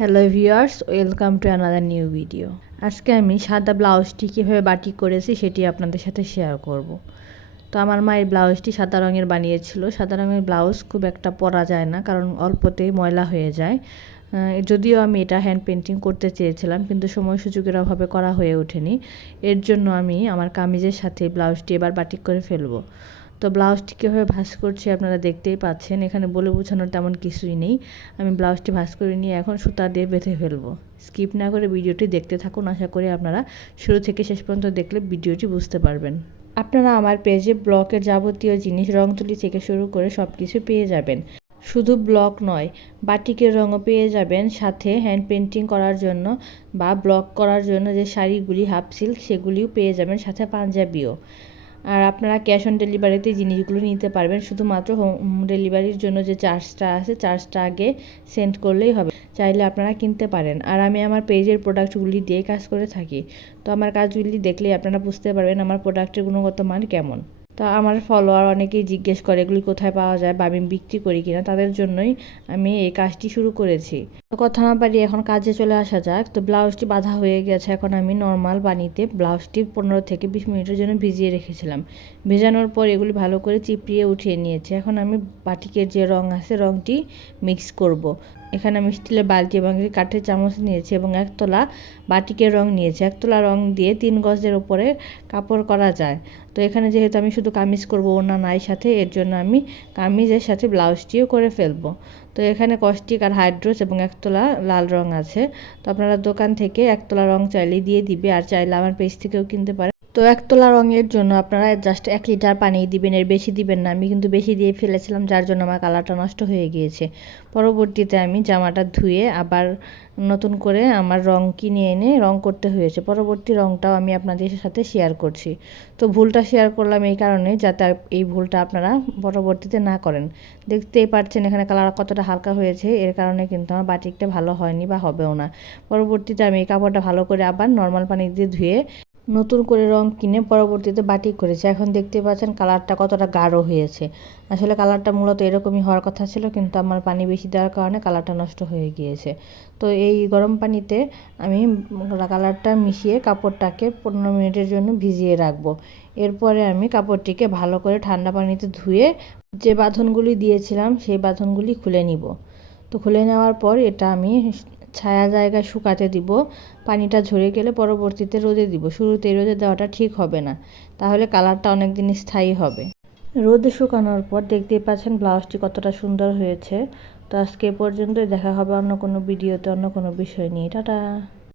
Hello viewers welcome to another new video আজকে আমি সাদা ব্লাউজটি কীভাবে বাটি করেছি সেটি আপনাদের সাথে শেয়ার করব। তো আমার মায়ের ব্লাউজটি সাদা রঙের বানিয়েছিল। সাদা রঙের ব্লাউজ খুব একটা পরা যায় না, কারণ অল্পতেই ময়লা হয়ে যায়। যদিও আমি এটা হ্যান্ড পেন্টিং করতে চেয়েছিলাম, কিন্তু সময় সুযোগের অভাবে করা হয়ে ওঠেনি। এর জন্য আমি আমার কামিজের সাথে ব্লাউজটি এবার বাটিক করে ফেলব। তো ব্লাউজটি কীভাবে ভাঁজ করছি আপনারা দেখতেই পাচ্ছেন, এখানে বলে বোঝানোর তেমন কিছুই নেই। আমি ব্লাউজটি ভাঁজ করে নিয়ে এখন সুতা দিয়ে বেঁধে ফেলব। স্কিপ না করে ভিডিওটি দেখতে থাকুন, আশা করি আপনারা শুরু থেকে শেষ পর্যন্ত দেখলে ভিডিওটি বুঝতে পারবেন। আপনারা আমার পেজে ব্লকের যাবতীয় জিনিস রং তুলি থেকে শুরু করে সব কিছু পেয়ে যাবেন। শুধু ব্লক নয় বাটিকের রঙও পেয়ে যাবেন, সাথে হ্যান্ড পেন্টিং করার জন্য বা ব্লক করার জন্য যে শাড়িগুলি হাফ সিল্ক, সেগুলিও পেয়ে যাবেন, সাথে পাঞ্জাবিও। আর আপনারা ক্যাশ অন ডেলিভারিতে জিনিসগুলো নিতে পারবেন, শুধুমাত্র হোম ডেলিভারির জন্য যে চার্জটা আছে, চার্জটা আগে সেন্ড করলেই হবে, চাইলে আপনারা কিনতে পারেন। আর আমি আমার পেজের প্রোডাক্টগুলি দিয়ে কাজ করে থাকি। তো আমার কাজগুলি দেখলেই আপনারা বুঝতে পারবেন আমার প্রোডাক্টের গুণগত মান কেমন। তো আমার ফলোয়ার অনেকেই জিজ্ঞেস করে, এগুলি কোথায় পাওয়া যায় বা আমি বিক্রি করি কিনা? তাদের জন্যই আমি এই কাজটি শুরু করেছি। কথা না পারি এখন কাজে চলে আসা যাক। তো ব্লাউজটি বাঁধা হয়ে গেছে এখন আমি নর্মাল পানিতে ব্লাউজটি পনেরো থেকে বিশ মিনিটের জন্য ভিজিয়ে রেখেছিলাম। ভেজানোর পর এগুলি ভালো করে চিপড়িয়ে উঠিয়ে নিয়েছি। এখন আমি বাটিকের যে রং আছে রংটি মিক্স করব। এখানে আমি স্টিলের বালতি এবং কাঠের চামচ নিয়েছি এবং একতলা বাটিকের রং নিয়েছি। একতলা রং দিয়ে তিন গজের ওপরে কাপড় করা যায়। তো এখানে যেহেতু আমি শুধু কামিজ করব ওনা নাই সাথে, এর জন্য আমি কামিজের সাথে ব্লাউজটিও করে ফেলব। তো এখানে কস্টিক আর হাইড্রোস এবং একতলা লাল রং আছে। তো আপনারা দোকান থেকে একতলা রং চাইলে দিয়ে দিবে। আর চাইলে আমার পেজ থেকেও কিনতে পারেন। তো একতলা রঙের জন্য আপনারা জাস্ট এক লিটার পানি দিবেন, এর বেশি দিবেন না। আমি কিন্তু বেশি দিয়ে ফেলেছিলাম, যার জন্য আমার কালারটা নষ্ট হয়ে গিয়েছে। পরবর্তীতে আমি জামাটা ধুয়ে আবার নতুন করে আমার রং কিনে এনে রং করতে হয়েছে। পরবর্তী রংটাও আমি আপনাদের সাথে শেয়ার করছি। তো ভুলটা শেয়ার করলাম এই কারণে যাতে এই ভুলটা আপনারা পরবর্তীতে না করেন। দেখতেই পাচ্ছেন এখানে কালার কতটা হালকা হয়েছে, এর কারণে কিন্তু আমার বাটিকটা ভালো হয়নি বা হবেও না। পরবর্তীতে আমি এই কাপড়টা ভালো করে আবার নর্মাল পানি দিয়ে ধুয়ে নতুন করে রং কিনে পরবর্তীতে বাটিক করেছে। এখন দেখতে পাচ্ছেন কালারটা কতটা গাঢ় হয়েছে। আসলে কালারটা মূলত এরকমই হওয়ার কথা ছিল, কিন্তু আমার পানি বেশি দেওয়ার কারণে কালারটা নষ্ট হয়ে গিয়েছে। তো এই গরম পানিতে আমি কালারটা মিশিয়ে কাপড়টাকে পনেরো মিনিটের জন্য ভিজিয়ে রাখব। এরপরে আমি কাপড়টিকে ভালো করে ঠান্ডা পানিতে ধুয়ে যে বাঁধনগুলি দিয়েছিলাম, সেই বাঁধনগুলি খুলে নিব। তো খুলে নেওয়ার পর এটা আমি ছায়া জায়গায় শুকাতে দিব, পানিটা ঝরে গেলে পরবর্তীতে রোদে দিব। শুরুতে রোদে দেওয়াটা ঠিক হবে না, তাহলে কালারটা অনেক দিন স্থায়ী হবে। রোদে শুকানোর পর দেখতেই পাচ্ছেন ব্লাউজটি কতটা সুন্দর হয়েছে। তো আজকে পর্যন্তই, দেখা হবে অন্য কোনো ভিডিওতে, অন্য কোনো বিষয় নিয়ে। টাটা!